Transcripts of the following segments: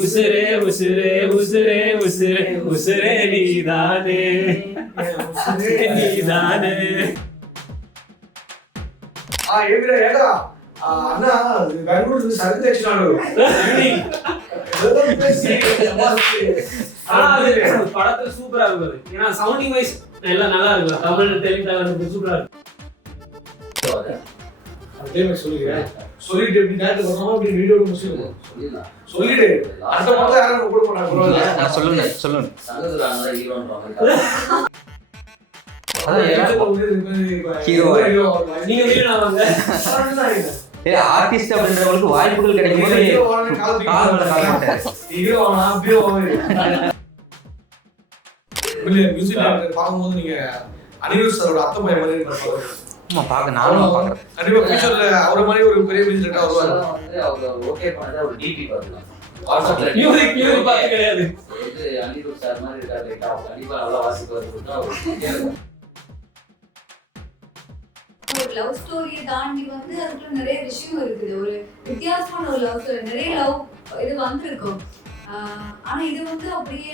உசுரே உசுரே உசுரே உசுரே உசுரே நீதானே நீதானே. அண்ணா பெங்களூர் சர்வீஸ் ஆக்சுவலாக படத்துல சூப்பரா இருக்குது. ஏன்னா சவுண்டிங் வைஸ் எல்லாம் நல்லா இருக்கு. தமிழ் தெலுங்கு சூப்பரா இருக்கு. சொல்லிக்கிறேன் சொல்லிட்டு எப்படி நேரத்துக்கு வரணும் அப்படி வீடியோ முடிச்சிருக்கோம். சொல்லிட்டு அடுத்த படத்தை யாரும் கூப்பிட மாட்டாங்க. சொல்லுங்க சொல்லுங்க. ஆர்டிஸ்ட் அப்படின்றவங்களுக்கு வாய்ப்புகள் கிடைக்கும். பார்க்கும்போது நீங்க அனிருத் சாரோட அத்தை பையன் மாதிரி பார்க்க நானும் பார்க்குறேன். கண்டிப்பா ஃபியூச்சர்ல அவரை மாதிரி ஒரு பெரிய மியூசிக் வருவாரு. ஓகே பண்ணதா ஒரு டிபி பார்க்கலாம். மியூசிக் பார்த்து கிடையாது. இது அனிருத் சார் மாதிரி இருக்காரு. கண்டிப்பா நல்லா வாசிப்பாரு. ஒரு லவ் ஸ்டோரியை தாண்டி வந்து அதுக்குள்ள நிறைய விஷயம் இருக்குது. ஒரு வித்தியாசமான ஒரு லவ் ஸ்டோரி, நிறைய லவ் இது வந்திருக்கும். ஆனா இது வந்து அப்படியே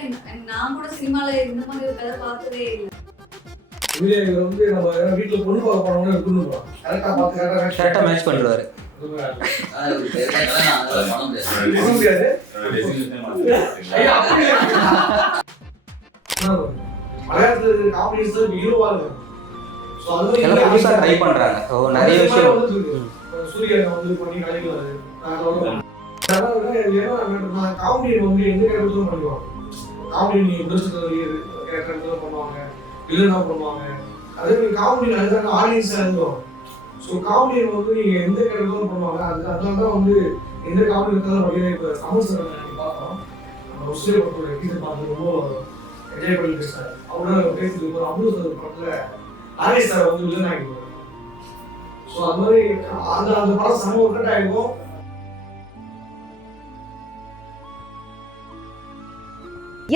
நான் கூட சினிமால இந்த மாதிரி ஒரு கதை பார்த்ததே இல்லை. இவர் வந்து நம்ம வீட்டுல பொண்ணு பார்க்க போனோம்னா இருக்கணும் கரெக்டா பார்த்து கரெக்டா மேட்ச் பண்றாரு. மலையாளத்துல காமெடிஸ் ஹீரோவா இருக்காங்க. சோ அது எல்லாம் புதுசா ட்ரை பண்றாங்க. நிறைய விஷயம் சூரியன் வந்து பண்ணி கலைக்கிறாரு. நான் காமெடி வந்து எந்த கேரக்டரும் பண்ணுவாங்க. காமெடி நீ கேரக்டர் பண்ணுவாங்க, வில்லனா பண்ணுவாங்க. அதே மாதிரி காமெடி அதுதான் ஆடியன்ஸா இருந்தோம். ஸோ காமெடி வந்து நீங்க எந்த கேரக்டரும் பண்ணுவாங்க. அதனால தான் வந்து எந்த காமெடி இருந்தாலும் அப்படியே இப்போ கமல் சார் பார்த்தோம். நம்ம உசிலே படத்தோட எபிசோட் பார்த்து ரொம்ப என்ஜாய் பண்ணி பேசுறாரு. அவரோட பேசிட்டு ஒரு அமிர்த சார் படத்துல ஆரியஸ் சார் வந்து வில்லன் ஆகிடுவார். ஸோ அது மாதிரி அந்த படம் செம்ம ஒர்க் ஆகிருக்கும்.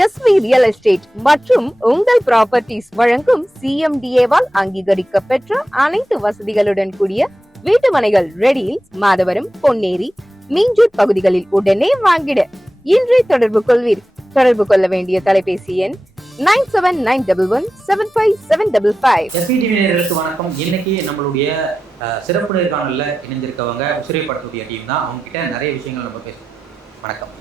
எஸ்வி ரியல் எஸ்டேட் மற்றும் உங்கள் ப்ராப்பர்ட்டிஸ் வழங்கும் சிஎம்டிஏவால் அங்கீகரிக்க பெற்ற அனைத்து வசதிகளுடன் கூடிய வீட்டு மனைகள் ரெடியில் மாதவரம், பொன்னேரி, மீஞ்சூர் பகுதிகளில் உடனே வாங்கிட இன்றே தொடர்பு கொள்வீர். தொடர்பு கொள்ள வேண்டிய தொலைபேசி எண் 9791175755. எஸ்பிடிவினருக்கு வணக்கம். இன்னைக்கு நம்மளுடைய சிறப்பு நேர்காணல்ல இணைந்திருக்கவங்க உசிரை படத்துடைய டீம் தான். அவங்க கிட்ட நிறைய விஷயங்கள் நம்ம பேசணும். வணக்கம்.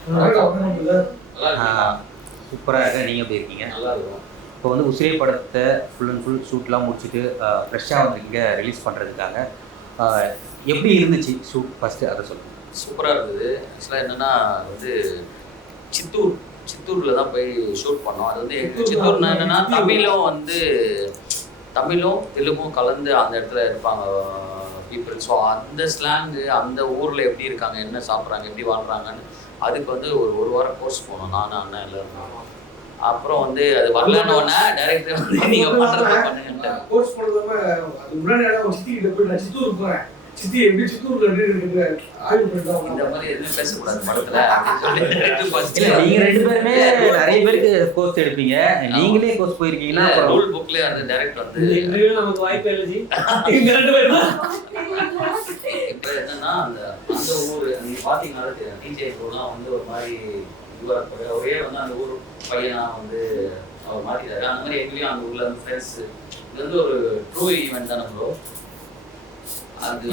சூப்பராக இருக்க. நீங்கள் எப்படி இருக்கீங்க? நல்லா இருக்கும். இப்போ வந்து உசிரை படத்தை ஃபுல் அண்ட் ஃபுல் ஷூட்லாம் முடிச்சுட்டு ஃப்ரெஷ்ஷாக வந்து இங்கே ரிலீஸ் பண்ணுறதுக்காக எப்படி இருந்துச்சு ஷூட்? ஃபஸ்ட்டு அதை சொல்லுங்கள். சூப்பராக இருந்தது. ஆக்சுவலாக என்னென்னா வந்து சித்தூரில் தான் போய் ஷூட் பண்ணோம். அது வந்து சித்தூர்னா என்னென்னா தமிழும் தெலுங்கும் கலந்து அந்த இடத்துல இருப்பாங்க பீப்புள். ஸோ அந்த ஸ்லாங்கு அந்த ஊரில் எப்படி இருக்காங்க, என்ன சாப்பிட்றாங்க, எப்படி வாழ்கிறாங்கன்னு அதுக்கு வந்து ஒரு வாரம் கோர்ஸ் போனோம். நானும் அண்ணன் எல்லாரும். அப்புறம் வந்து அது வரலன்னு ஒன்னே டைரக்டர் வந்து நீங்கள் பண்ணுறத பண்ணுங்க. கோர்ஸ் போனதுமே அது முன்னாடி சித்திக்கிட்ட போய் நான் சித்தூருக்கு போகிறேன். சித்தி எப்படி சித்தூர்ல ஆய்வு பண்ணிட்டோம். இந்த மாதிரி எதுவுமே பேசக்கூடாது படத்தில். நீங்கள் ரெண்டு பேருமே நிறைய பேருக்கு கோர்ஸ் எடுப்பீங்க. நீங்களே கோர்ஸ் போயிருக்கீங்கன்னா ரூல் புக்லேயே அந்த டைரக்டர் வந்து நமக்கு வாய்ப்பு இல்லை. இப்போ என்னன்னா அந்த ஊர் நீங்கள் பார்த்தீங்கன்னா தெரியும். டிஜே ப்ரோலாம் வந்து ஒரு மாதிரி இதுவாக ஒரே வந்து அந்த ஊர் பையனா வந்து அவர் மாற்றிட்டாரு. அந்த மாதிரி எங்கேயும் அந்த ஊரில் வந்து ஃப்ரெண்ட்ஸ் இது வந்து ஒரு ட்ரூ ஈவெண்ட் தானே ப்ரோ. அது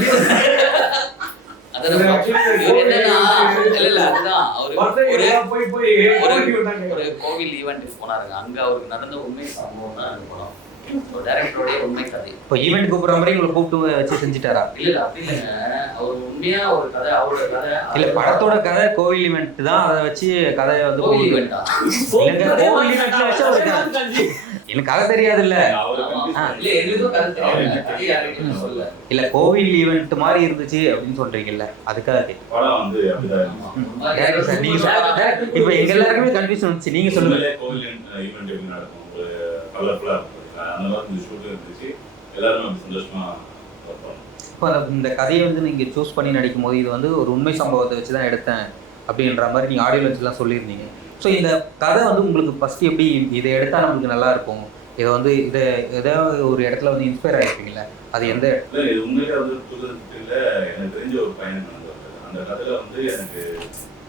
என்னன்னா அதுதான் ஒரு கோவில் ஈவெண்ட்டுக்கு போனாருங்க. அங்கே அவருக்கு நடந்த உண்மை சம்பவம் தான் எனக்கு படம். டைரக்டரோடைய உண்மை கதை. இப்போ ஈவெண்ட் கூப்பிட்ற மாதிரி உங்களை கூப்பிட்டு வச்சு செஞ்சுட்டாரா? இல்லை அப்படி இல்லைங்க. அவர் உண்மையா ஒரு கதை, அவரோட கதை இல்லை படத்தோட கதை கோவில் ஈவெண்ட் தான். அதை வச்சு கதையை வந்து கோவில் ஈவெண்ட்டா? கோவில் ஈவெண்ட்ல வச்சு ஒரு எனக்கு கதை தெரியாது. இல்ல இல்ல கோவில் ஈவெண்ட் மாதிரி இருந்துச்சு அப்படின்னு சொல்றீங்கல்ல, அதுக்காக இப்ப எங்க எல்லாருக்குமே கன்ஃபியூஷன் வந்துச்சு. நீங்க சொல்லுங்க. இப்போ இந்த கதையை வந்து நீங்கள் சூஸ் பண்ணி நடிக்கும் போது இது வந்து ஒரு உண்மை சம்பவத்தை வச்சு தான் எடுத்தேன் அப்படின்ற மாதிரி நீங்கள் ஆடியோ வச்சுலாம் சொல்லியிருந்தீங்க. ஸோ இந்த கதை வந்து உங்களுக்கு ஃபஸ்ட்டு எப்படி இதை எடுத்தால் நம்மளுக்கு நல்லா இருக்கும், இதை வந்து இதை ஏதாவது ஒரு இடத்துல வந்து இன்ஸ்பயர் ஆகிருப்பீங்களா? அது எந்த இது உண்மையிலே வந்து எனக்கு தெரிஞ்ச ஒரு பையன் நடந்தது. அந்த கதையில் வந்து எனக்கு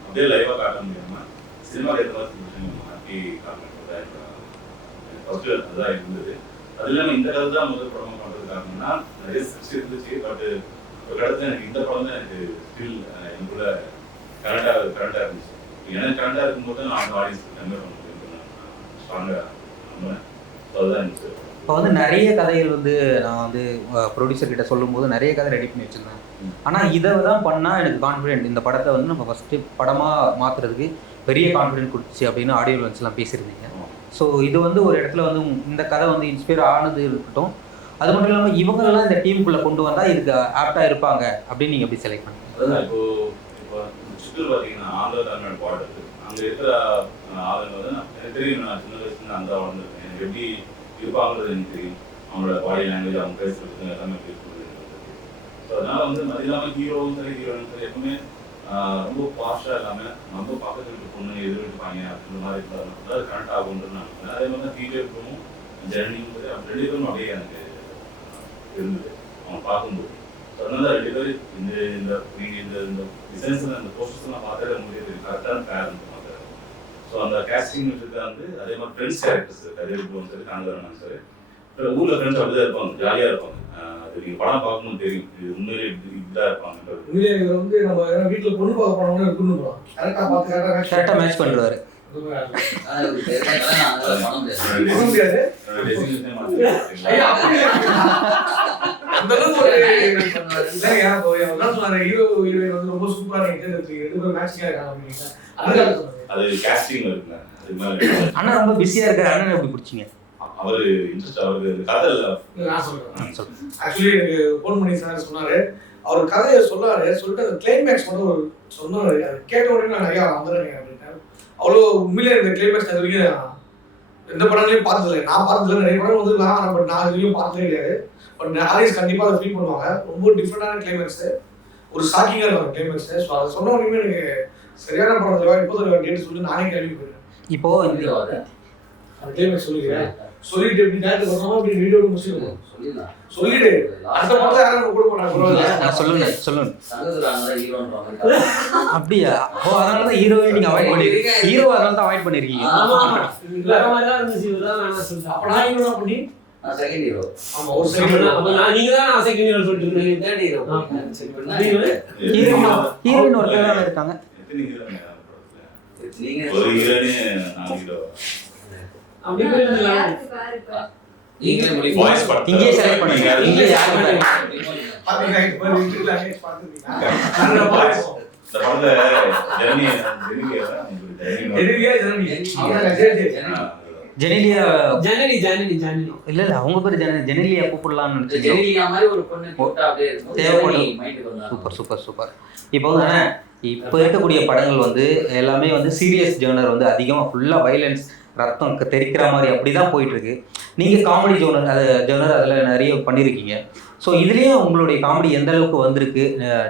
அப்படியே லைவாக காட்ட முடியாமல் சினிமாவில் ஏற்ற மாதிரி ஹாப்பி காரணம் தான் ஃபர்ஸ்ட் அதுதான் இருந்தது. அது இல்லாமல் இந்த கதை தான் முதல் படமாக பண்ணுறது காரணம்னா நிறைய ஸ்கிரிப்ட்ஸ் இருந்துச்சு. பட் ஒரு இடத்துல எனக்கு இந்த படம் தான் எனக்கு ஸ்டில் எனக்குள்ள கரண்டாக இருந்துச்சு. எனக்கு கரண்டாக இருக்கும்போது நான் அந்த ஆடியன்ஸ்க்கு கன்வே பண்ண முடியும் ஸ்ட்ராங்காக நம்புறேன். அதுதான் இருந்துச்சு. இப்போ வந்து நிறைய கதைகள் வந்து நான் வந்து ப்ரொடியூசர் கிட்ட சொல்லும்போது நிறைய கதை ரெடி பண்ணி வச்சுருந்தேன். ஆனால் இதை தான் பண்ணால் எனக்கு கான்ஃபிடென்ட், இந்த படத்தை வந்து நம்ம ஃபஸ்ட்டு படமாக மாற்றுறதுக்கு பெரிய கான்ஃபிடென்ட் கொடுத்துச்சு அப்படின்னு ஆடியோ லான்ச்லாம் பேசியிருந்தீங்க. ஸோ இது வந்து ஒரு இடத்துல வந்து இந்த கதை வந்து இன்ஸ்பயர் ஆனது இருக்கட்டும். அது மட்டும் இல்லாமல் இவங்களெல்லாம் இந்த டீமுக்குள்ளே கொண்டு வந்தால் இதுக்கு ஆப்டாக இருப்பாங்க அப்படின்னு நீங்கள் எப்படி செலக்ட் பண்ணுங்க? அதுதான் இப்போ சித்தூர் பார்த்தீங்கன்னா ஆந்திரா தமிழ்நாடு பார்டர் அங்கே இருக்கிற ஆளுங்க வந்து எனக்கு தெரியும். நான் சின்ன வயசுலேருந்து அங்கே வளர்ந்துருக்கேன். எனக்கு எப்படி இருப்பாங்கிறது எனக்கு தெரியும். அவங்களோட பாடி லாங்குவேஜ், அவங்க பேசுறது எல்லாமே எப்படி இருக்குது. ஸோ அதனால வந்து அது இல்லாமல் ஹீரோவும் சரி ஹீரோயினும் சரி எப்பவுமே ரொம்ப பாஸ்டாக இல்லாமல் ரொம்ப பக்கத்து வீட்டு பொண்ணு எதிர்விட்டுப்பாங்க அப்படின்ற மாதிரி இருந்தாலும் அது கனெக்ட் ஆகுன்றது நான் நினைக்கிறேன். அதே மாதிரி தான் டிஜேக்கும் ஜெர்னியும் சரி அப்படி 2 பேரும் அப்படியே எனக்கு இருந்தது அவங்க பார்க்கும்போது. ஸோ அதனால 2 பேரும் இந்த டிசைன்ஸ் அந்த போஸ்டர்ஸ்லாம் பார்த்தாலே முடியாது கரெக்டான பேர் பார்த்தாரு. ஸோ அந்த கேஸ்டிங் விஷயத்தை வந்து அதே மாதிரி ஃப்ரெண்ட்ஸ் கேரக்டர்ஸ் கதிர்போன் சரி காந்தவரன் சரி ஊரில் ஃப்ரெண்ட்ஸ் அப்படிதான் இருப்பாங்க, ஜாலியாக இருப்பாங்க. அது நீங்கள் படம் பார்க்கும்போது தெரியும் இது உண்மையிலே இப்படிதான் இருப்பாங்க. உண்மையிலே இவர் வந்து நம்ம வீட்டில் பொண்ணு பார்க்க போனோம்னா கொண்டு போகலாம். கரெக்டாக பார்த்து கரெக்டாக மேட்ச் பண்ணுறாரு. ரொம்ப சூப்பரா இருக்காங்க. அது கேஸ்டிங் இருக்குங்க. அண்ணா ரொம்ப பிஸியாக இருக்காரு. அண்ணன் எப்படி பிடிச்சிங்க? அவரு இன்ட்ரெஸ்ட் அவருக்கு கதை இல்லை. நான் சொல்றேன். ஆக்சுவலி எனக்கு ஃபோன் பண்ணி சார் சொன்னாரு, அவர் கதையை சொன்னாரு. சொல்லிட்டு அந்த கிளைமேக்ஸ் மட்டும் ஒரு சொன்னாரு. அது கேட்ட உடனே நான் நிறையா வந்துடுறேன் அப்படின்ட்டேன். அவ்வளோ உண்மையிலே இந்த கிளைமேக்ஸ் அது வரைக்கும் எந்த படங்களையும் பார்த்ததில்லை. நான் பார்த்ததில்லை, நிறைய படம் வந்து பட் நான் இதுலையும் பார்த்ததே கிடையாது. பட் ஆடியன்ஸ் கண்டிப்பாக அதை ஃபீல் பண்ணுவாங்க. ரொம்ப டிஃப்ரெண்டான கிளைமேக்ஸு, ஒரு ஷாக்கிங்காக இருக்கும் கிளைமேக்ஸு. ஸோ அதை சொன்ன உடனே எனக்கு சரியான படம் தேவை இப்போது டேட் சொல்லிட்டு நானே கேள்வி போயிடுறேன். இப்போ அந்த கிளைமேக்ஸ் சொல்லிக்கிறேன். சொல்லிட்டு எப்படி டேரக்டர் பண்ணாமோ அப்படி வீடியோ முடிச்சிருக்கோம். சொல்லிடு அடுத்த படத்தை யாரும் கூட போறாங்க. சொல்லுங்க அப்படியா? ஓ அதனால தான் ஹீரோவை நீங்க அவாய்ட் பண்ணிருக்கீங்க. ஹீரோ அதனால தான் அவாய்ட் பண்ணிருக்கீங்க. ஆமா வேற மாதிரி தான் இருந்துச்சு. இதுதான் நான் சொல்றேன். அப்ப நான் ஹீரோ அப்படி நான் செகண்ட் ஹீரோ. ஆமா ஒரு செகண்ட். அப்ப நீங்க தான் செகண்ட் ஹீரோ சொல்லிட்டு இருக்கீங்க. Third hero. ஹீரோயின் ஒரு பேரா இருக்காங்க. நீங்க ஒரு ஹீரோனே 4 ஹீரோ அப்படி போயிடலாம். நீங்களே முடிவு வாய்ஸ் பட் இங்கே செலக்ட் பண்ணுங்க. இங்கே யார் பாத்தீங்க இப்போ வீட்டுல லாங்குவேஜ் பாத்துட்டீங்க. நான் பாப்போம். இந்த படத்துல ஜெர்னி ஜெனிலியா ஜனனி இல்ல அவங்க பேர் ஜெனிலியா கூப்பிடலாம்னு நினைச்சேன். ஜெனிலியா மாதிரி ஒரு பொண்ணு போட்டா அப்படியே தேவைப்படும். மைண்டுக்கு வந்தா சூப்பர். இப்போ வந்து இப்போ இருக்கக்கூடிய படங்கள் வந்து எல்லாமே வந்து சீரியஸ் ஜேர்னர் வந்து அதிகமாக ஃபுல்லாக வைலன்ஸ் ரத்தம் தெரிக்கிற மாதிரி அப்படி தான் போயிட்டுருக்கு. நீங்கள் காமெடி ஜேர்னர் அதில் நிறைய பண்ணியிருக்கீங்க. ஸோ இதுலேயும் உங்களுடைய காமெடி எந்த அளவுக்கு வந்திருக்கு,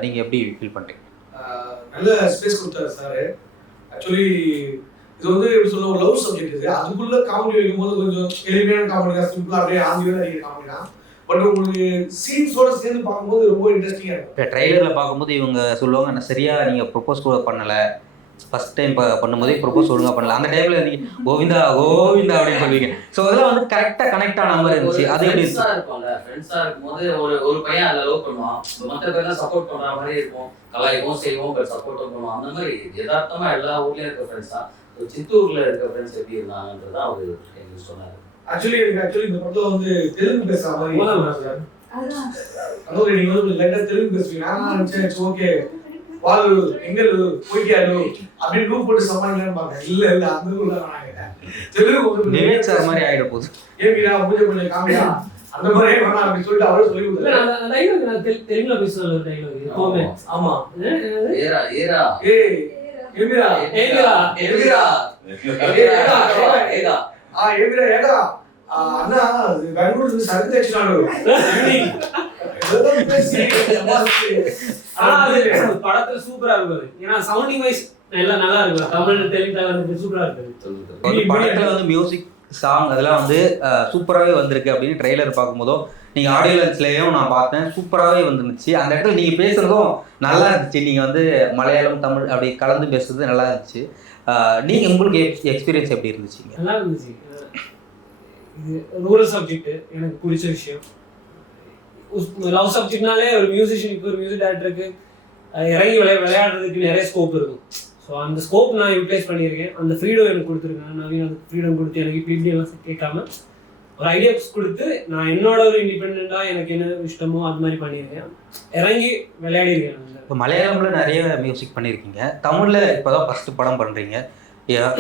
நீங்கள் எப்படி ஃபீல் பண்ணுறீங்க? நல்ல ஸ்பேஸ் கொடுத்தாரு சார். ஆக்சுவலி இது வந்து எப்படி சொல்ல ஒரு லவ் சப்ஜெக்ட் இது. அதுக்குள்ள காமெடி வைக்கும்போது கொஞ்சம் எளிமையான காமெடி தான், சிம்பிளாக அப்படியே ஆங்கிலம் அடிக்கிற காமெடி தான். பட் உங்களுக்கு சீன்ஸோட சேர்ந்து பார்க்கும்போது ரொம்ப இன்ட்ரெஸ்டிங்காக இருக்கும். இப்போ ட்ரெய்லரில் பார்க்கும்போது இவங்க சொல்லுவாங்க நான் சரியாக நீங்கள் ப்ரொப்போஸ் கூட பண்ணலை, ஃபஸ்ட் டைம் பண்ணும்போதே ப்ரொப்போஸ் ஒழுங்காக பண்ணல, அந்த டைமில் நீங்கள் கோவிந்தா அப்படின்னு சொல்லுவீங்க. ஸோ அதெல்லாம் வந்து கரெக்டாக கனெக்ட் ஆன மாதிரி இருந்துச்சு. அது எப்படி இருப்பாங்க ஃப்ரெண்ட்ஸாக இருக்கும்போது ஒரு பையன் அதில் லவ் பண்ணுவான், மற்ற பையன் சப்போர்ட் பண்ணுற மாதிரி இருக்கும், கலாய்க்கும் செய்வோம் பட் சப்போர்ட்டும் பண்ணுவோம். அந்த மாதிரி யதார்த்தமாக எல்லா ஊர்லேயும் இருக்க ஃப்ரெண்ட்ஸ் தான். சித்தூரில் இருக்க ஃப்ரெண்ட்ஸ் எப்படி இருந்தாங்கன்றதான் அவர் எனக்கு சொன்னார். ஆக்சுவலி இந்த படத்தில் வந்து தெலுங்கு பேசுகிற மாதிரி அதாவது நீங்க வந்து லைட்டா தெலுங்கு பேசுவீங்க. நான் நினைச்சேன் ஓகே வாழு எங்க போயிட்டியாரு அப்படின்னு லூப் போட்டு சமாளிக்கலான்னு பாருங்க. இல்ல அந்த ஊர்ல நான் தெலுங்கு விவேக் சார் மாதிரி ஆயிட போகுது. ஏமிடா பூஜை பண்ணி காமியா அந்த மாதிரியே வேணாம் அப்படின்னு சொல்லிட்டு அவரே சொல்லி கொடுத்தாரு. தெலுங்குல பேசுற ஒரு டைலாக். ஆமா ஏரா ஏரா ஏய் ஏமிடா ஏமிடா ஏமிடா ஏடா ஏமிடா ஏடா அண்ணா பெங்களூர் சர்வீஸ் తెచ్చినాడు. படத்துல சூப்பரா இருக்குது. ஏன்னா சவுண்டிங் வைஸ் எல்லாம் நல்லா இருக்கு. தமிழ் தெலுங்கு சூப்பரா இருக்கு. படத்துல வந்து மியூசிக் சாங் அதெல்லாம் வந்து சூப்பராகவே வந்திருக்கு அப்படின்னு ட்ரெய்லர் பார்க்கும்போதோ நீங்கள் ஆடியோ லான்ச்லேயும் நான் பார்த்தேன், சூப்பராகவே வந்துருந்துச்சு. அந்த இடத்துல நீங்கள் பேசுகிறதும் நல்லா இருந்துச்சு. நீங்கள் வந்து மலையாளம் தமிழ் அப்படி கலந்து பேசுறது நல்லா இருந்துச்சு. நீங்கள் உங்களுக்கு எக்ஸ்பீரியன்ஸ் எப்படி இருந்துச்சுங்க? நல்லா இருந்துச்சு. இது ரூரல் சப்ஜெக்ட் எனக்கு பிடிச்ச விஷயம். லவ் சப்ஜெக்ட்னாலே ஒரு மியூசிஷியனுக்கு ஒரு மியூசிக் டைரக்டருக்கு இறங்கி விளையாடுறதுக்கு நிறைய ஸ்கோப் இருக்கும். ஸோ அந்த ஸ்கோப் நான் யூட்டிலைஸ் பண்ணியிருக்கேன். அந்த ஃப்ரீடம் எனக்கு கொடுத்துருக்கேன். நவீன் அதுக்கு ஃப்ரீடம் கொடுத்து எனக்கு இப்படி எல்லாம் கேட்காம ஒரு ஐடியாஸ் கொடுத்து நான் என்னோட ஒரு இண்டிபெண்டாக எனக்கு என்ன இஷ்டமோ அது மாதிரி பண்ணியிருக்கேன். இறங்கி விளையாடிருக்கேன். இப்போ மலையாளமில் நிறைய மியூசிக் பண்ணியிருக்கீங்க, தமிழில் இப்போ தான் ஃபஸ்ட்டு படம் பண்ணுறீங்க.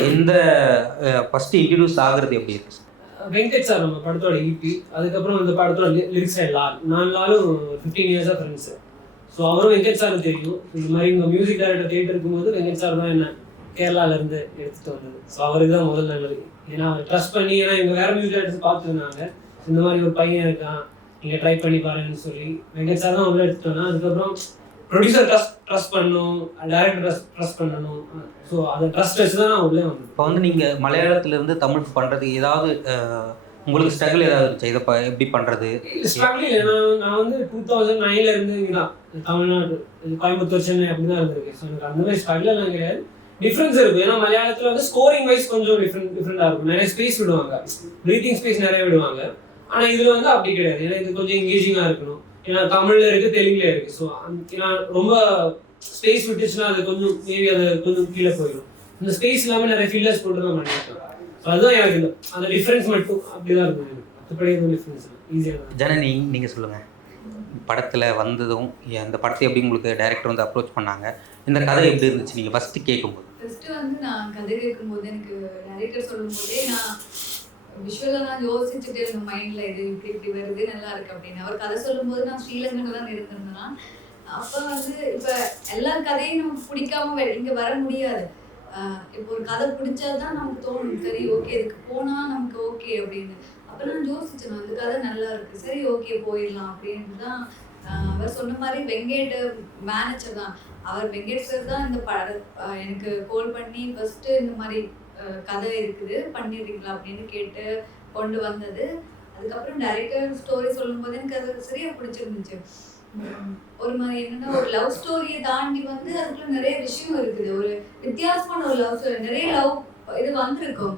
இந்த ஃபஸ்ட்டு இன்ட்ரடியூஸ் ஆகுறது எப்படி இருக்கு? வெங்கட் சார் நம்ம படத்தோட ஈபி, அதுக்கப்புறம் இந்த படத்தோட லிரிக்ஸ் நான் லாலும் 15 இயர்ஸாக ஃப்ரெண்ட்ஸு. ஸோ அவரும் வெங்கட் சாரும் தெரியும். இந்த மாதிரி இங்கே மியூசிக் டைரக்டர் தேட்டர் இருக்கும்போது வெங்கட் சார் தான் என்ன கேரளாவிலேருந்து எடுத்துகிட்டு வந்தது. ஸோ அவருக்கு தான் முதல் நல்லது. ஏன்னா அவர் ட்ரஸ்ட் பண்ணி, ஏன்னா இவங்க வேறு மியூசிக் டைரக்டர்ஸ் பார்த்துருந்தாங்க, இந்த மாதிரி ஒரு பையன் இருக்கான் நீங்கள் ட்ரை பண்ணி பாருங்கன்னு சொல்லி வெங்கட் சார் தான் உள்ள எடுத்துட்டோன்னா. அதுக்கப்புறம் ப்ரொடியூசர் ட்ரஸ்ட் பண்ணணும், டைரக்டர் ட்ரஸ்ட் பண்ணணும். ஸோ அதை ட்ரஸ்ட் வச்சு தான் நான் உள்ளே வந்தேன். இப்போ வந்து நீங்கள் மலையாளத்துலேருந்து தமிழுக்கு பண்ணுறதுக்கு ஏதாவது உங்களுக்கு ஸ்ட்ரகிள் ஏதாவது இருந்துச்சு? இதை எப்படி பண்ணுறது? ஸ்ட்ரகிள் இல்லை. நான் வந்து 2009 இருந்து இங்கே தான் தமிழ்நாடு, கோயம்புத்தூர், சென்னை அப்படி தான் இருந்திருக்கேன். ஸோ எனக்கு அந்த மாதிரி ஸ்ட்ரகிள் எல்லாம் கிடையாது. டிஃப்ரென்ஸ் இருக்கும். ஏன்னா மலையாளத்தில் வந்து ஸ்கோரிங் வைஸ் கொஞ்சம் டிஃப்ரெண்டாக இருக்கும். நிறைய ஸ்பேஸ் விடுவாங்க, ப்ரீத்திங் ஸ்பேஸ் நிறைய விடுவாங்க. ஆனால் இதில் வந்து அப்படி கிடையாது. ஏன்னா இது கொஞ்சம் எங்கேஜிங்காக இருக்கணும். ஏன்னா தமிழில் இருக்குது, தெலுங்குல இருக்குது. ஸோ ஏன்னா ரொம்ப ஸ்பேஸ் விட்டுச்சுன்னா அது கொஞ்சம் மேபி அது கொஞ்சம் கீழே போயிடும். இந்த ஸ்பேஸ் இல்லாமல் நிறைய ஃபில்லர்ஸ் போட்டு தான் பண்ணியிருக்கேன். ஸோ அதுதான் எனக்கு இல்லை, அந்த டிஃப்ரென்ஸ் மட்டும் அப்படி தான் இருக்கும். எனக்கு மற்றபடி எதுவும் டிஃப்ரென்ஸ் இல்லை, ஈஸியாக தான். ஜனனி, நீங்கள் சொல்லுங்கள். படத்தில் வந்ததும் இந்த படத்தை எப்படி உங்களுக்கு டைரக்டர் வந்து அப்ரோச் பண்ணாங்க? இந்த கதை எப்படி இருந்துச்சு நீங்கள் ஃபஸ்ட்டு கேட்கும்போது? ஃபர்ஸ்ட் வந்து நான் கதை கேட்கும்போது எனக்கு டைரக்டர் சொல்லும்போதே நான் விஷுவலாக நான் யோசிச்சுட்டு இருந்த மைண்டில் இது இப்படி வருது நல்லா இருக்கு அப்படின்னு. அவர் கதை சொல்லும்போது நான் ஸ்ரீலங்கனில் தான் இருந்திருந்தேன்னா, அப்போ வந்து இப்போ எல்லா கதையும் நமக்கு பிடிக்காம இங்கே வர முடியாது. இப்போ ஒரு கதை பிடிச்சாதான் நமக்கு தோணும், சரி ஓகே இதுக்கு போனால் நமக்கு ஓகே அப்படின்னு. அப்போ நான் யோசிச்சேன், இந்த கதை நல்லா இருக்கு, சரி ஓகே போயிடலாம் அப்படின்னு தான். அவர் சொன்ன மாதிரி வெங்கட் மேனேஜர் தான், அவர் வெங்கட் சார் தான் இந்த எனக்கு கால் பண்ணி ஃபர்ஸ்ட்டு இந்த மாதிரி கதை இருக்குது பண்ணிடுறீங்களா அப்படின்னு கேட்டு கொண்டு வந்தது. அதுக்கப்புறம் டைரக்டர் ஸ்டோரி சொல்லும்போது எனக்கு அது சரியா பிடிச்சிருந்துச்சு. ஒரு மாதிரி என்னன்னா ஒரு லவ் ஸ்டோரியை தாண்டி வந்து அதுக்குள்ள நிறைய விஷயம் இருக்குது. ஒரு வித்தியாசமான ஒரு லவ் ஸ்டோரி, நிறைய லவ் இது வந்திருக்கும்.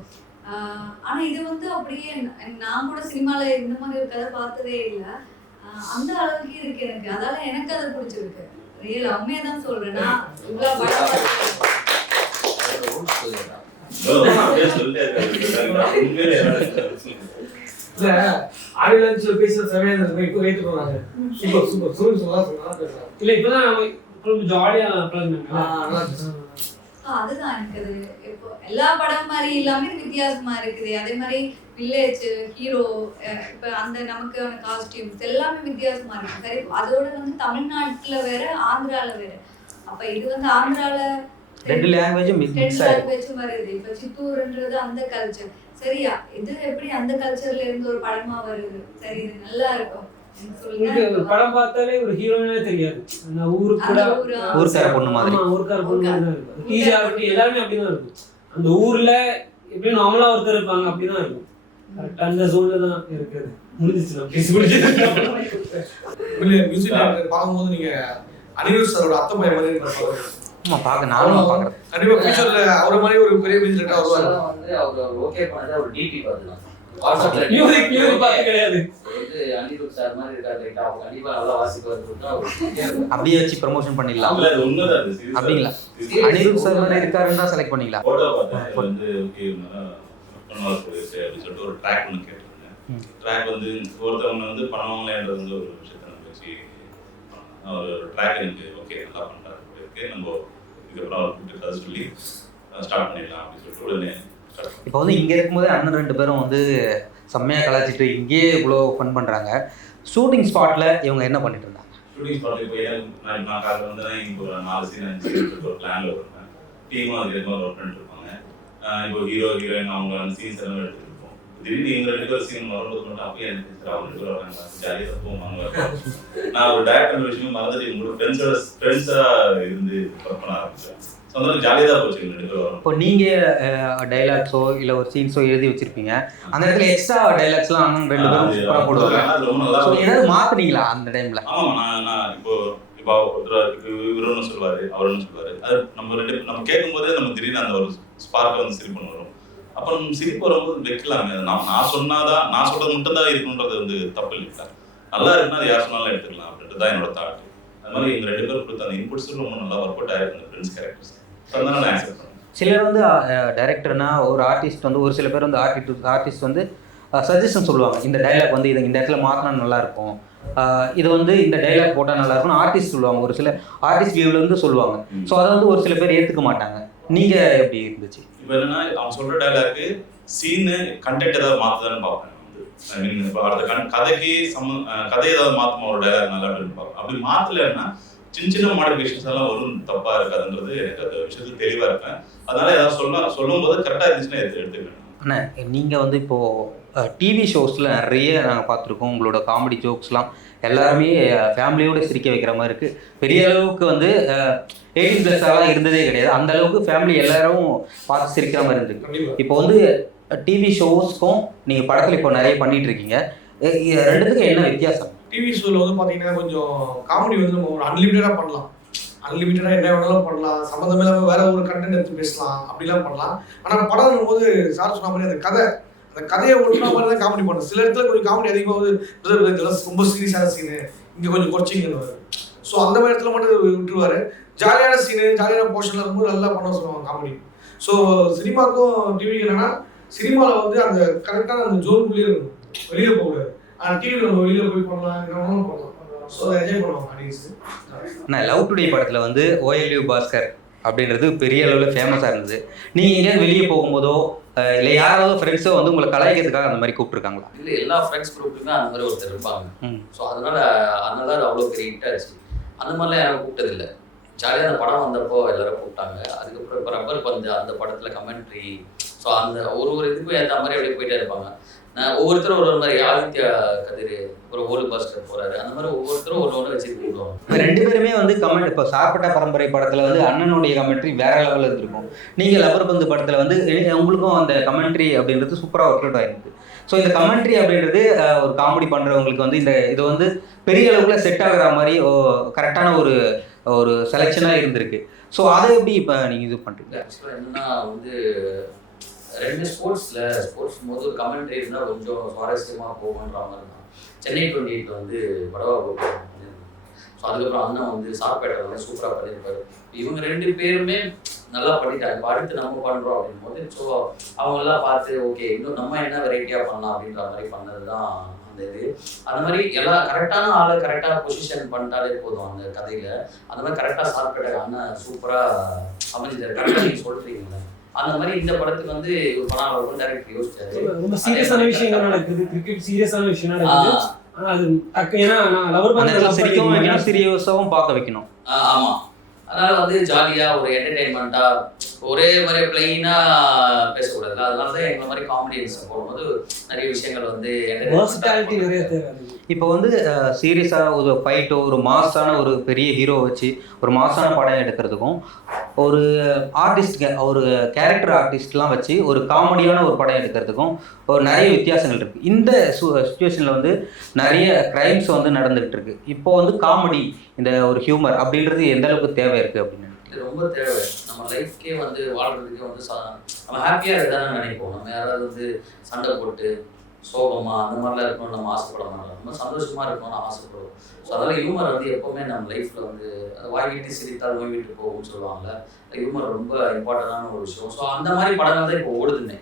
ஆனா இது வந்து அப்படியே நான் கூட சினிமால இந்த மாதிரி ஒரு கதை பார்த்ததே இல்லை. அந்த அளவுக்கு இருக்கு எனக்கு. அதால எனக்கு அது பிடிச்சிருக்கு. ரியல் உண்மையை தான் சொல்றேன். நான் இவ்வளவு இல்ல ஆடியன்ஸ்ல பேசுற சமயம் இப்போ வெயிட் பண்ணுவாங்க. சூப்பர் சூப்பர் சொல்லுங்க பேசலாம். இல்லை இப்போதான் கொஞ்சம் ஜாலியாக அதுதான் எனக்கு அது. இப்போ எல்லா படம் மாதிரி எல்லாமே வித்தியாசமா இருக்குது. அதே மாதிரி வில்லேஜ் ஹீரோ, இப்போ அந்த நமக்கான காஸ்டியூம்ஸ் எல்லாமே வித்தியாசமா இருக்கு. சரி அதோட வந்து தமிழ்நாட்டுல வேற, ஆந்திரால வேற. அப்ப இது வந்து ஆந்திரால ரெண்டு லாங்குவேஜும் வருது. இப்ப சித்தூர்ன்றது அந்த கல்ச்சர். சரியா இது எப்படி அந்த கல்ச்சர்ல இருந்து ஒரு படமா வருது. சரி இது நல்லா இருக்கும். படம் பார்த்தாலே ஒரு ஹீரோயினே தெரியாது. நான் ஊர்க்கார பொண்ணு மாதிரி எல்லாருமே அப்படிதான் இருக்கும். அந்த ஊர்ல எப்படி நார்மலா ஒருத்தர் இருப்பாங்க அப்படிதான் இருக்கும். கரெக்டா அந்த ஜோன்ல தான் இருக்குது. முடிஞ்சிச்சு நான் பேசி முடிஞ்சது. மியூசிக் டைரக்டர் பார்க்கும்போது நீங்க அனிருத் சாரோட அத்தை பையன் மாதிரி இருப்பாங்க. ஆமா பார்க்க நானும் பார்க்கறேன். கண்டிப்பா ஃபியூச்சர்ல அவர மாதிரி ஒரு பெரிய மியூசிக் டைரக்டர் வருவாங்க. வந்து அவர் ஓகே பண்ணது அவர் டிபி பார்த்துலாம். மியூசிக் பார்க்க கிடையாது. வந்து அனிருத் சார் மாதிரி இருக்காரு. அவங்க கண்டிப்பா நல்லா வாசிப்பாருன்னா அப்படியே வச்சு ப்ரமோஷன் பண்ணிடலாம். இல்ல அது உண்மைதான். அது அப்படிங்களா? அனிருத் சார் மாதிரி இருக்காருன்னா செலக்ட் பண்ணிக்கலாம். போட்டோ பார்த்தேன் வந்து ஓகே பண்ணால போயிடுச்சு அப்படின்னு சொல்லிட்டு ஒரு ட்ராக் ஒன்று கேட்டிருந்தேன். ட்ராக் வந்து ஒருத்தவங்க வந்து பண்ணுவாங்களேன்றது வந்து ஒரு விஷயத்தை நம்ம வச்சு ஒரு ட்ராக் எனக்கு ஓகே நல்லா பண்ணுறாரு இருக்கு. நம்ம இதுக்கப்புறம் அவர் கூப்பிட்டு கதை சொல்லி ஸ்டார்ட் பண்ணிடலாம் அப்படின்னு சொல்லிட்டு உடனே இப்போ வந்து இங்கே இருக்கும்போது அண்ணன் ரெண்டு பேரும் வந்து செம்மையாக கலாச்சிட்டு இங்கேயே இவ்வளோ ஃபன் பண்ணுறாங்க. ஷூட்டிங் ஸ்பாட்டில் இவங்க என்ன பண்ணிட்டு இருந்தாங்க? ஷூட்டிங் ஸ்பாட்டில் போய் நான் காலையில் வந்து இங்கே ஒரு 4 சீன் 5 சீன் ஒரு பிளானில் வருவேன். டீமும் அதுக்கு மாதிரி ஒர்க் பண்ணிட்டு இருப்பாங்க. இப்போ ஹீரோயின் அவங்க அந்த சீன்ஸ் எல்லாம் எடுத்துட்டு இருப்போம். திடீர்னு எங்க 2 பேரும் சீன் வரும்போது மட்டும் அப்பயே எனக்கு அவங்க 2 பேரும் வராங்க ஜாலியாக போவாங்க. நான் ஒரு டேரக்டர் விஷயம் மறந்துட்டு உங்களோட ஃப்ரெண்ட்ஸாக இருந்து ஒர்க் பண்ண ஆரம்பிச்சேன். ஜாலியாக தான் போச்சு 2 பேரும். இப்போ நீங்கள் டைலாக்ஸோ இல்லை ஒரு சீன்ஸோ எழுதி வச்சிருப்பீங்க, அந்த இடத்துல எக்ஸ்ட்ரா டைலாக்ஸ்லாம் அண்ணன் 2 பேரும் சூப்பராக போடுவாங்க. ஸோ ஏதாவது மாற்றினீங்களா அந்த டைமில்? ஆமாம், நான் இப்போ ஒருத்தர் இவர் ஒன்று சொல்லுவார், அவர் ஒன்று சொல்லுவார். அது நம்ம கேட்கும் போதே நம்ம திடீர்னு அந்த ஒரு ஸ்பார்க் வந்து சிரிப்பு வரும். அப்புறம் சிரிப்பு வரும்போது வைக்கலாமே, அது நான் சொன்னாதான், நான் சொல்றது மட்டும் தான் இருக்குன்றது வந்து தப்பு இல்லைங்களா? நல்லா இருக்குன்னா அது யார் சொன்னாலும் எடுத்துக்கலாம் அப்படின்றது தான் என்னோட தாட். அது மாதிரி எங்க 2 பேரும் கொடுத்த அந்த இன்புட்ஸ் ரொம்ப நல்லா ஒர்க் அவுட் ஆயிருக்கு அந்த ஃப்ரெண்ட்ஸ் கேரக்டர்ஸ். அதனால நான் ஆக்செப்ட் பண்ணேன். சிலர் வந்து டைரக்டர்னா ஒரு ஆர்டிஸ்ட் வந்து ஒரு சில பேர் வந்து ஆர்டிஸ்ட் வந்து சஜஷன் சொல்லுவாங்க, இந்த டைலாக் வந்து இதை இந்த இடத்துல மாற்றினா நல்லாயிருக்கும், இது வந்து இந்த டைலாக் போட்டால் நல்லாயிருக்கும்னு ஆர்டிஸ்ட் சொல்லுவாங்க. ஒரு சில ஆர்டிஸ்ட் வியூவில் வந்து சொல்லுவாங்க. ஸோ அதை வந்து ஒரு சில பேர் ஏற்றுக்க மாட்டாங்க. நீங்கள் எப்படி இருந்துச்சு? இப்போ என்னன்னா அவங்க சொல்கிற டைலாக்கு சீனு கண்டென்ட் ஏதாவது மாற்றுதான்னு பார்ப்பேன். ஐ மீன் இப்போ அடுத்த கதைக்கு கதை ஏதாவது மாற்றுமா ஒரு டைலாக் நல்லா அப்படின்னு பார்ப்பேன். அப்படி மாற்றலைன்னா சின்ன மாடிஃபிகேஷன்ஸ் எல்லாம் வரும், தப்பாக இருக்காதுன்றது எனக்கு அந்த விஷயத்தில் தெளிவாக இருப்பேன். அதனால ஏதாவது சொல்லும்போது கரெக்டாக இருந்துச்சுன்னா எடுத்துக்கணும். ஆனால் நீங்கள் வந்து இப்போது டிவி ஷோஸில் நிறைய நாங்கள் பார்த்துருக்கோம். உங்களோட காமெடி ஜோக்ஸ்லாம் எல்லாருமே ஃபேமிலியோடு சிரிக்க வைக்கிற மாதிரி இருக்குது. பெரிய அளவுக்கு வந்து 18+ இருந்ததே கிடையாது. அந்த அளவுக்கு ஃபேமிலி எல்லாரும் பார்த்து சிரிக்கிற மாதிரி இருந்துருக்கு. இப்போ வந்து டிவி ஷோஸ்க்கும் நீங்கள் படத்தில் இப்போ நிறைய பண்ணிட்டு இருக்கீங்க, ரெண்டுத்துக்கும் என்ன வித்தியாசம்? டிவி ஷோவில் வந்து பார்த்தீங்கன்னா கொஞ்சம் காமெடி வந்து நம்ம ஒரு அன்லிமிட்டடாக பண்ணலாம். அன்லிமிட்டடாக என்ன வேணாலும் பண்ணலாம், சம்மந்தமே இல்லாமல் வேற ஒரு கண்டென்ட் எடுத்து பேசலாம், அப்படிலாம் பண்ணலாம். ஆனால் படம் போது சார் சொன்ன மாதிரி அந்த கதையை ஒட்டுனா மாதிரி தான் காமெடி பண்ணணும். சில இடத்துல கொஞ்சம் காமெடி அதிகமாக ரொம்ப சீரியஸான சீனு, இங்கே கொஞ்சம் குறைச்சிங்கன்னு வரும். ஸோ அந்த மாதிரி இடத்துல மட்டும் விட்டுருவாரு. ஜாலியான சீனு, ஜாலியான போர்ஷனில் இருக்கும்போது நல்லா பண்ண சொல்லுவாங்க காமெடி. ஸோ சினிமாவுக்கும் டிவிக்கு என்னன்னா, சினிமாவில் வந்து அந்த கரெக்டான அந்த ஜோனுக்குள்ளேயே இருக்கும், வெளியே போகக்கூடாது. ஆனால் டிவியில் நம்ம வெளியில் போய் பண்ணலாம், என்ன வேணாலும் பண்ணலாம். ஸோ அதை என்ஜாய் பண்ணுவாங்க ஆடியன்ஸ். நான் லவ் டுடே படத்தில் வந்து OLU பாஸ்கர் அப்படின்றது பெரிய அளவில் ஃபேமஸாக இருந்தது. நீங்கள் எங்கேயாவது வெளியே போகும்போதோ இல்லை யாராவது ஃப்ரெண்ட்ஸோ வந்து உங்களை கலாய்க்கிறதுக்காக அந்த மாதிரி கூப்பிட்டுருக்காங்களா? இல்லை, எல்லா ஃப்ரெண்ட்ஸ் குரூப்புக்குமே அந்த மாதிரி ஒருத்தர் இருப்பாங்க. ஸோ அதனால அது அவ்வளோ பெரிய ஹிட் ஆச்சு. அந்த மாதிரிலாம் யாரும் கூப்பிட்டதில்லை. ஜாலியாக அந்த படம் வந்தப்போ எல்லாரும் கூப்பிட்டாங்க. அதுக்கப்புறம் இப்போ ரப்பர் பந்து அந்த படத்தில் கமெண்ட்ரி, ஸோ அந்த ஒரு இதுக்கும் ஏற்ற மாதிரி அப்படியே போயிட்டே இருப்பாங்க. ஒவ்வொருத்தரும் ஒரு மாதிரி ஆதித்யா கதிர் ஒரு ஓலு பாஸ்கர் போறாரு, அந்த மாதிரி ஒவ்வொருத்தரும் ஒன்று வச்சு கூப்பிடுவாங்க. இப்போ 2 பேருமே வந்து கமெண்ட், இப்போ சாப்பிட்ட பரம்பரை படத்தில் வந்து அண்ணனுடைய கமெண்ட்ரி வேற லெவலில் இருந்திருக்கும். நீங்கள் லப்பர் பந்து படத்தில் வந்து உங்களுக்கும் அந்த கமெண்ட்ரி அப்படின்றது சூப்பராக ஒர்க் அவுட் ஆகிருக்கு. ஸோ இந்த கமெண்ட்ரி அப்படின்றது ஒரு காமெடி பண்ணுறவங்களுக்கு வந்து இது வந்து பெரிய அளவுக்குள்ள செட் ஆகுற மாதிரி கரெக்டான ஒரு செலெக்ஷனாக இருந்திருக்கு. ஸோ அதை எப்படி இப்போ நீங்கள் இது பண்ணுறீங்க? ஆக்சுவலாக என்னன்னா வந்து 2 ஸ்போர்ட்ஸ் போது ஒரு கமெண்ட்ரி இருந்தால் கொஞ்சம் சுவாரஸ்யமாக போகுன்ற மாதிரி தான். சென்னை 28 வந்து படவா போகும். ஸோ அதுக்கப்புறம் அண்ணன் வந்து சார்பேட்டை வந்து சூப்பராக பண்ணியிருப்பாரு. இவங்க 2 பேருமே நல்லா பண்ணிட்டாங்க. இப்போ அடுத்து நம்ம பண்ணுறோம் அப்படின் போது ஸோ அவங்கெல்லாம் பார்த்து ஓகே இன்னும் நம்ம என்ன வெரைட்டியாக பண்ணலாம் அப்படின்ற மாதிரி பண்ணது தான் அந்த இது. அந்த மாதிரி எல்லாம் கரெக்டான ஆளை கரெக்டாக பொசிஷன் பண்ணிட்டாலே போதும் அந்த கதையில். அந்த மாதிரி கரெக்டாக சார்பேட்டை அண்ணன் சூப்பராக அமைஞ்சிட்டாரு. கரெக்டாக நீங்கள் சொல்கிறீங்களே அந்த மாதிரி இந்த படத்துக்கு வந்து ஒரு படம் டைரக்டர் யோசிச்சாரு. ரொம்ப சீரியஸான விஷயங்கள் நடக்குது, கிரிக்கெட் சீரியஸான விஷயம் நடக்குது. ஆனா அது ஏன்னா நான் லவர் பண்ண சிரிக்கவும் வைக்கணும், சீரியஸாகவும் பார்க்க வைக்கணும். ஆமா, அதனால வந்து ஜாலியா ஒரு என்டர்டெயின்மெண்டா ஒரே மாதிரி பிளைனா பேசக்கூடாது. அதனால தான் எங்களை மாதிரி காமெடியன்ஸ் போடும்போது நிறைய விஷயங்கள் வந்து நிறைய தேவை. இப்போ வந்து சீரியஸாக ஒரு ஃபைட்டோ ஒரு மாஸான ஒரு பெரிய ஹீரோ வச்சு ஒரு மாஸான படம் எடுக்கிறதுக்கும் ஒரு ஒரு கேரக்டர் ஆர்டிஸ்ட்லாம் வச்சு ஒரு காமெடியான ஒரு படம் எடுக்கிறதுக்கும் ஒரு நிறைய வித்தியாசங்கள் இருக்குது. இந்த சுச்சுவேஷனில் வந்து நிறைய க்ரைம்ஸ் வந்து நடந்துகிட்டு இருக்கு. இப்போ வந்து காமெடி இந்த ஒரு ஹியூமர் அப்படின்றது எந்த அளவுக்கு தேவை இருக்குது அப்படின்னு இது ரொம்ப தேவை. நம்ம லைஃப்கே வந்து வாழ்றதுக்கே வந்து நம்ம ஹாப்பியாக இருக்குதானே நினைப்போம். நம்ம யாராவது வந்து சண்டை போட்டு சோகமா அந்த மாதிரிலாம் இருக்கணும்னு நம்ம ஆசைப்பட மாட்டோம். நம்ம சந்தோஷமா இருக்கணும்னு ஆசைப்படுவோம். ஸோ அதனால ஹியூமர் வந்து எப்பவுமே நம்ம லைஃப்ல வந்து வாய் வீட்டு சிரித்தால் நோய் வீட்டு போகும்னு சொல்லுவாங்கல்ல. ஹியூமர் ரொம்ப இம்பார்ட்டண்டான ஒரு விஷயம். ஸோ அந்த மாதிரி படங்கள் தான் இப்போ ஓடுதுன்னே.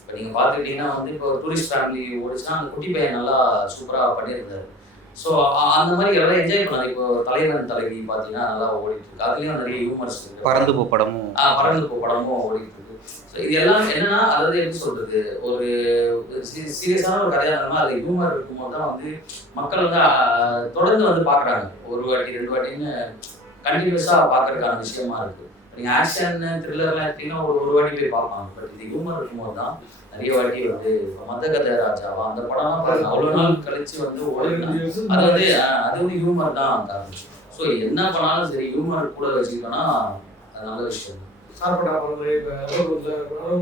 இப்போ நீங்கள் பார்த்துக்கிட்டீங்கன்னா வந்து இப்போ டூரிஸ்ட் ஃபேமிலி ஓடிச்சுன்னா அந்த குட்டி பையன் நல்லா சூப்பராக பண்ணியிருந்தாரு. ஸோ அந்த மாதிரி எல்லாம் என்ஜாய் பண்ணலாம். இப்போ தலைவன் தலைவி பார்த்தீங்கன்னா நல்லா ஓடிட்டு இருக்கு. அதுலேயும் நிறைய ஹியூமர்ஸ் இருக்கு. பறந்து போ படமும் ஓடிட்டு இருக்கு. ஸோ இது எல்லாம் என்னன்னா அதாவது எப்படி சொல்றது, ஒரு சீரியஸான ஒரு கதையாக இருந்தாலும் அது ஹியூமர் இருக்கும்போது தான் வந்து மக்கள் வந்து தொடர்ந்து வந்து பார்க்குறாங்க. ஒரு வாட்டி 2 வாட்டின்னு கண்டினியூஸாக பார்க்கறதுக்கான விஷயமா இருக்கு. நீங்கள் ஆக்ஷன் த்ரில்லர்லாம் எடுத்தீங்கன்னா ஒரு வாட்டி போய் பார்ப்பாங்க. பட் இந்த ஹியூமர் இருக்கும்போது தான் நிறைய வாட்டி வந்து மத கதை ராஜாவா அந்த படம்லாம் பாருங்க அவ்வளோ நாள் கழிச்சு வந்து ஓடுனா அது வந்து ஹியூமர் தான் காரணம். ஸோ என்ன பண்ணாலும் சரி ஹியூமர் கூட வச்சுக்கிட்டோன்னா அது நல்ல விஷயம். சார்பட்டா படத்துல இப்போ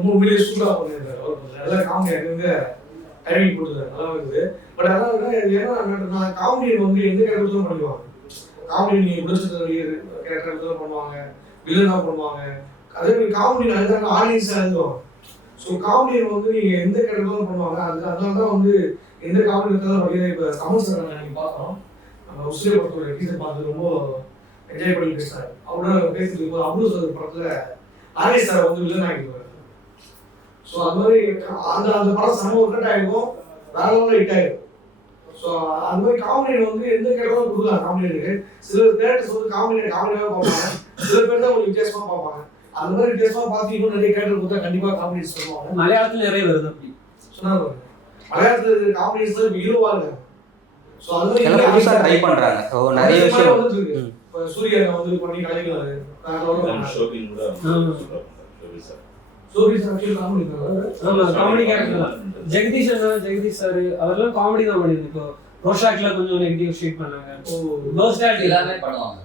3 மில்லியன் சூடாக பண்ணியிருந்தாரு. நல்லா காமெடி அங்கங்கே டைமிங் கொடுத்தாரு, நல்லா இருக்குது. பட் அதான் ஏன்னா காமெடி வந்து எந்த கேரக்டர்ஸும் பண்ணிடுவாங்க. காமெடி நீங்கள் பிடிச்சது கேரக்டர் பண்ணுவாங்க, வில்லனாக பண்ணுவாங்க, அதே மாதிரி காமெடி அதுக்கான ஆடியன்ஸாக இருந்தோம். ஸோ காமெடி வந்து நீங்கள் எந்த கேரக்டரும் பண்ணுவாங்க. அதனால தான் வந்து எந்த காமெடி இருந்தாலும் பார்த்தீங்கன்னா இப்போ கமல் சார் நீங்கள் பார்த்தோம், நம்ம உசிரிய படத்தோட டீச்சர் பார்த்து ரொம்ப என்ஜாய் பண்ணி பேசுகிறாரு. அவரோட பேசிட்டு இருக்கும்போது அப்துல் சார் படத்தில் ஆர்எஸ் சார் வந்து வில்லன் ஆகிடுவார். ஸோ அது மாதிரி அந்த படம் செம்ம ஒர்க் அவுட் ஆகிருக்கும், வேற லெவலில் ஹிட் ஆகிடும். ஸோ அது மாதிரி காமெடி வந்து எந்த கேரக்டரும் கொடுக்கலாம். காமெடிக்கு சில கேரக்டர்ஸ் வந்து காமெடியாக பார்ப்பாங்க, சில பேர் தான் ஒரு வித்தியாசமாக பார்ப்பாங்க. அந்த மாதிரி வித்தியாசமாக பார்த்து இன்னும் நிறைய கேரக்டர் கொடுத்தா கண்டிப்பாக காமெடிஸ் பண்ணுவாங்க. மலையாளத்தில் நிறைய வருது அப்படி சொன்னாங்க. மலையாளத்தில் இருக்கிற காமெடிஸ் தான் ஹீரோவாக இருக்காங்க. ஸோ அது மாதிரி புதுசாக ட்ரை பண்ணுறாங்க. ஓ நிறைய விஷயம் வந்துட்டு இருக்கு. இப்போ சூர்யா வந்து பண்ணி கலைக்கிறாரு. ஷோக்கிங் கூட சூர்யா சார் ஆக்சுவலி காமெடி தான். ஆமா காமெடி கேரக்டர் தான். ஜெகதீஷ் சார் அவரெல்லாம் காமெடி தான் பண்ணிருக்கு. இப்போ ரோஷாக்ல கொஞ்சம் நெகட்டிவ் ஷீட் பண்ணாங்க. பர்ஸ்டாலிட்டி எல்லாமே பண்ணுவாங்க.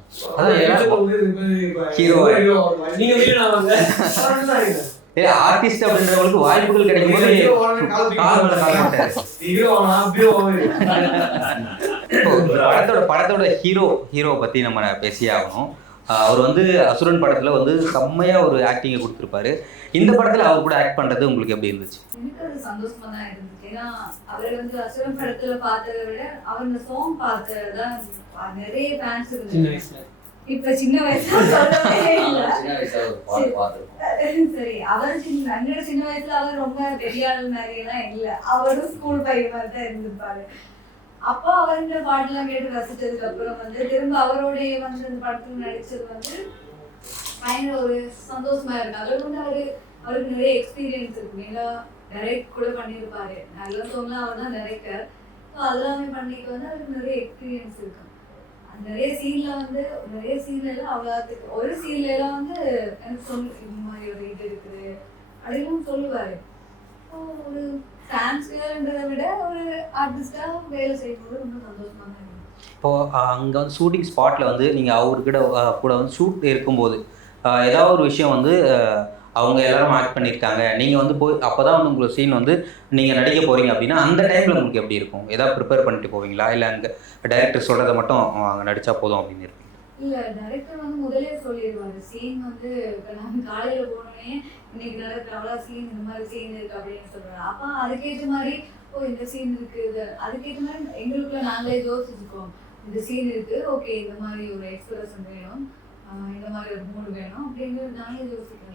ஹீரோ நீங்க வீடியோ வாங்க. ஆர்டிஸ்ட் அப்படின்றவங்களுக்கு வாய்ப்புகள் படத்தோட ஹீரோ பத்தி நம்ம பேசியே ஆகணும். அவர் வந்து அசுரன் படத்துல வந்து செம்மையா ஒரு ஆக்டிங்கை கொடுத்துருப்பாரு. இந்த படத்துல அவர் கூட ஆக்ட் பண்றது உங்களுக்கு எப்படி இருந்துச்சு? எனக்கு அது சந்தோஷமா தான் இருந்துச்சு. ஏன்னா அவர் வந்து அசுரன் படத்துல பார்த்ததை விட அவர் இந்த சாங் பார்த்ததான் நிறைய ஃபேன்ஸ் இருந்துச்சு. இப்ப சின்ன வயசுல சொல்லவே இல்ல. சரி அவர் சின்ன வயசுல அவர் ரொம்ப பெரிய ஆள் மாதிரி எல்லாம் இல்ல. அவரும் ஸ்கூல் பையன் மாதிரி தான் இருந்திருப்பாரு. அப்போ அவர் இந்த பாட்டெல்லாம் கேட்டு ரசிச்சதுக்கு அப்புறம் வந்து திரும்ப அவரோடைய வந்து இந்த படத்துல நடிச்சது வந்து பயங்கர ஒரு சந்தோஷமா இருக்கு. அதில் வந்து அவருக்கு நிறைய எக்ஸ்பீரியன்ஸ் இருக்கு. ஏன்னா டைரக்ட் கூட பண்ணியிருப்பாரு. நல்ல சாங்லாம் அவர் தான் டைரக்டர். ஸோ அதெல்லாமே பண்ணிட்டு வந்து அவருக்கு நிறைய எக்ஸ்பீரியன்ஸ் இருக்கு. நிறைய சீன்ல எல்லாம் அவ்வளோத்துக்கு ஒரு சீன்ல எல்லாம் வந்து எனக்கு சொல்லு இந்த மாதிரி ஒரு இது இருக்குது அப்படின்னு சொல்லுவாரு. ஒரு டான்ஸ்ன்றதை விட ஒரு ஆர்டிஸ்டா வேலை செய்யும்போது ரொம்ப சந்தோஷமா தான் இருக்கு. இப்போ அங்கே வந்து ஷூட்டிங் ஸ்பாட்டில் வந்து நீங்கள் அவர்கிட்ட கூட வந்து ஷூட் இருக்கும்போது ஏதாவது ஒரு விஷயம் வந்து அவங்க எல்லாரும் ஆக்ட் பண்ணியிருக்காங்க, நீங்கள் வந்து போய் அப்போ தான் வந்து உங்களுக்கு சீன் வந்து நீங்கள் நடிக்க போகிறீங்க அப்படின்னா அந்த டைமில் உங்களுக்கு எப்படி இருக்கும்? ஏதாவது ப்ரிப்பேர் பண்ணிட்டு போவீங்களா, இல்லை அங்கே டைரக்டர் சொல்கிறத மட்டும் நடித்தா போதும் அப்படின்னு இருக்கும்? இல்லை, டைரக்டர் வந்து முதலே சொல்லிடுவாரு. சீன் வந்து இப்போ நாங்கள் காலையில் போனோடனே இன்னைக்கு நடக்கிற அவ்வளோ சீன் இந்த மாதிரி சீன் இருக்குது அப்படின்னு சொல்கிறாங்க. அப்போ அதுக்கேற்ற மாதிரி இந்த சீன் இருக்குது, அதுக்கேற்ற மாதிரி எங்களுக்குள்ள நாங்களே யோசிச்சுக்கோம். இந்த சீன் இருக்குது, ஓகே இந்த மாதிரி ஒரு எக்ஸ்பிரஷன் வேணும், இந்த மாதிரி ஒரு மூடு வேணும் அப்படிங்கிறது நாங்களே யோசிக்கிறோம்.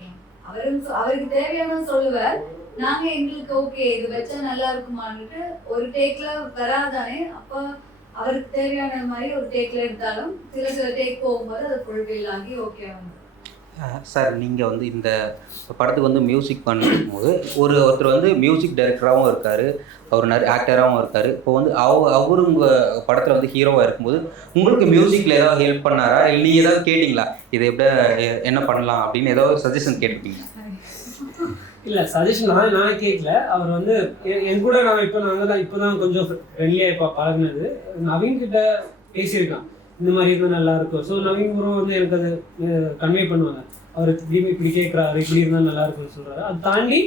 அவருக்கு தேவையான சொல்லுவார். நாங்க எங்களுக்கு ஓகே இது வச்சா நல்லா இருக்குமான்னுட்டு ஒரு டேக்ல வராதானே, அப்ப அவருக்கு தேவையான மாதிரி ஒரு டேக்ல எடுத்தாலும் சில டேக் போகும்போது அது ஃபுல்ஃபில் ஆகி ஓகே வந்து. சார் நீங்கள் வந்து இந்த படத்துக்கு வந்து மியூசிக் பண்ணும்போது ஒருத்தர் வந்து மியூசிக் டைரக்டராகவும் இருக்கார், அவர் நிறைய ஆக்டராகவும் இருக்கார். இப்போ வந்து அவரு உங்கள் படத்தில் வந்து ஹீரோவாக இருக்கும்போது உங்களுக்கு மியூசிக்கில் ஏதாவது ஹெல்ப் பண்ணாரா, இல்லை நீங்கள் ஏதாவது கேட்டிங்களா இதை எப்படி என்ன பண்ணலாம் அப்படின்னு ஏதாவது சஜஷன் கேட்டுப்பீங்க? இல்லை சஜஷன் நான் கேட்கல. அவர் வந்து என் கூட நாங்கள் இப்போ தான் கொஞ்சம் ஃப்ரெண்ட்லியாக இப்போ பழகினது. நவீன் கிட்ட பேசியிருக்கான் இந்த மாதிரி இருந்தால் நல்லா இருக்கும். ஸோ நவீன் ப்ரோ வந்து எனக்கு அது கன்வே பண்ணுவாங்க. அவர் இப்படி கேட்குறாரு, இப்படி இருந்தால் நல்லா இருக்கும்னு சொல்கிறாரு. அது தாண்டி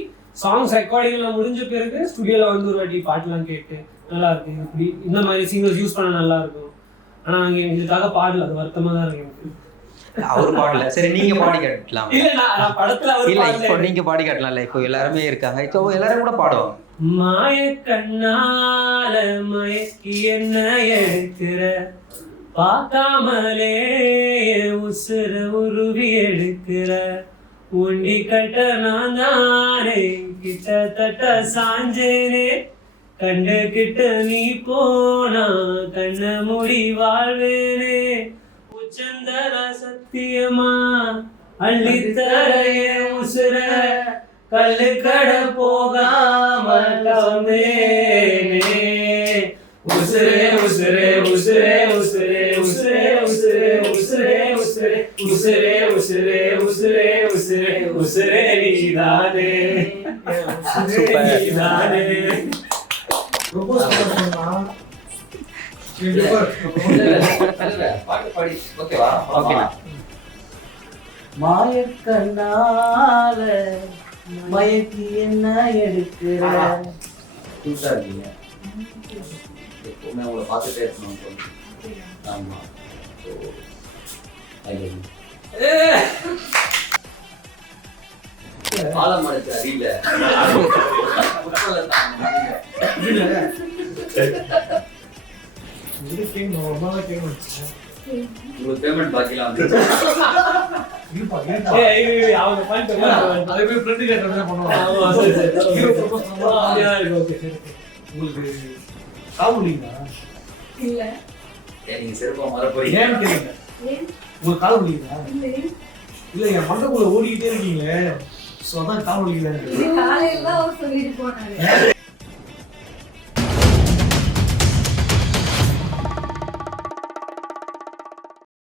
சாங்ஸ் ரெக்கார்டிங்லாம் முடிஞ்ச பிறகு ஸ்டுடியோவில் வந்து ஒரு வாட்டி பாட்டெலாம் கேட்டு நல்லா இருக்கு, இப்படி இந்த மாதிரி சிங்கர்ஸ் யூஸ் பண்ண நல்லா இருக்கும். ஆனால் நாங்கள் எங்களுக்காக பாடல, அது வருத்தமாக தான் இருக்கு எனக்கு. அவர் பாடல, சரி நீங்க பாடி காட்டலாம். இல்ல நான் படத்துல அவர் இல்ல இப்போ நீங்க பாடி காட்டலாம்ல, இப்போ எல்லாருமே இருக்காங்க, இப்போ எல்லாரும் கூட பாடுவாங்க. மாய கண்ணால மயக்கி என்ன எடுக்கிற, பார்க்காமலே உசுர உருவி எடுக்கிற, உண்டி கட்ட நான் தானே கிட்டத்தட்ட சாஞ்சேனே, கண்டுகிட்ட நீ போனா கண்ண மூடி வாழ்வேனே, உச்சந்தர சத்தியமா அள்ளித்தரைய உசுர கல்லு கட போகாம தந்தேனே, உசுரே உசுரே உசுரே உசுரே உசுரே உசுரே உசுரே உசுரே உசுரே உசுரே உசுரே உசுரே உசுரே நீதானே நீதானே. மாயக்கண்ணால மயக்கி என்ன எடுக்கிற, புதுசா இருக்கீங்க, எப்பவுமே உங்களை பார்த்துட்டே இருக்கணும். ஆமா, ஆலமரத்து அடியில இது கேட்கணும் ரொம்ப நாளா கேட்கணும். உங்களுக்கு பேமெண்ட் பாக்கிலாம் வந்து இருப்பா அவங்க பாயிண்ட் அதே போய் ஃப்ரெண்டு கேட்டா பண்ணுவாங்க. ஹீரோ ப்ரொபோஸ் பண்ணுவாங்க. உங்களுக்கு காமெடிங்களா? இல்ல நீங்க சிறப்பா மர போறீங்க ஏன்னு கேளுங்க. ஏன் உங்களுக்கு காமெடிங்களா? இல்ல இல்ல என் மண்டக்குள்ள ஓடிக்கிட்டே இருக்கீங்களே, ஸோ அதான் காமெடிங்களா? இது காலையில தான் அவர் சொல்லிட்டு போனாரு.